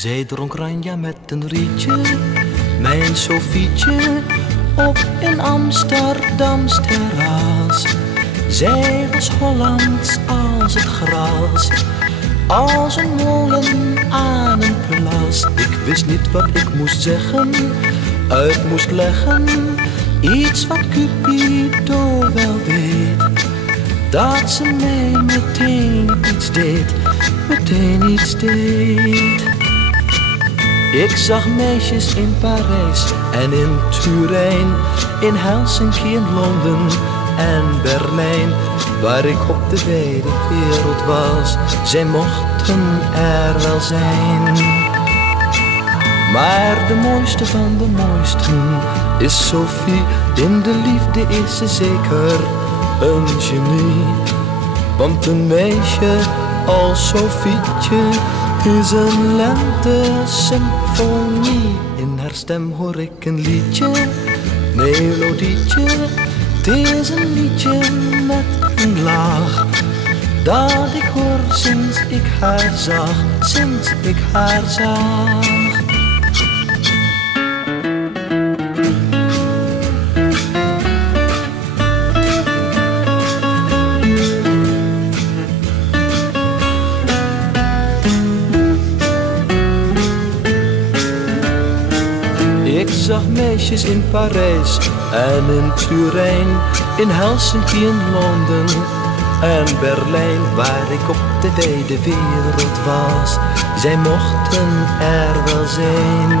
Zij dronk ranja met een rietje, mijn Sofietje, op een Amsterdams terras. Zij was Hollands als het gras, als een molen aan een plas. Ik wist niet wat ik moest zeggen, uit moest leggen, iets wat Cupido wel weet. Dat ze mij meteen iets deed, meteen iets deed. Ik zag meisjes in Parijs en in Turijn, in Helsinki, in Londen en Berlijn, waar ik op de wijde wereld was. Zij mochten er wel zijn, maar de mooiste van de mooisten is Sophie. In de liefde is ze zeker een genie, want een meisje als Sofietje is een lente-symfonie. In haar stem hoor ik een liedje, melodietje. Het is een liedje met een laag, dat ik hoor sinds ik haar zag, sinds ik haar zag. Ik zag meisjes in Parijs en in Turijn, in Helsinki, in Londen en Berlijn, waar ik op de wijde wereld was. Zij mochten er wel zijn,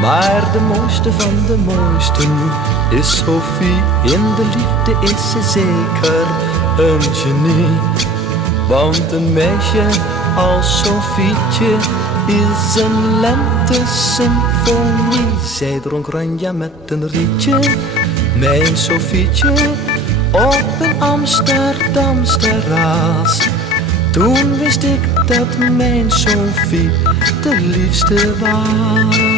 maar de mooiste van de mooisten is Sophie. In de liefde is ze zeker een genie, want een meisje als Sofietje is een lente-symfonie. Zij dronk ranja met een rietje, mijn Sofietje, op een Amsterdams terras. Toen wist ik dat mijn Sophie de liefste was.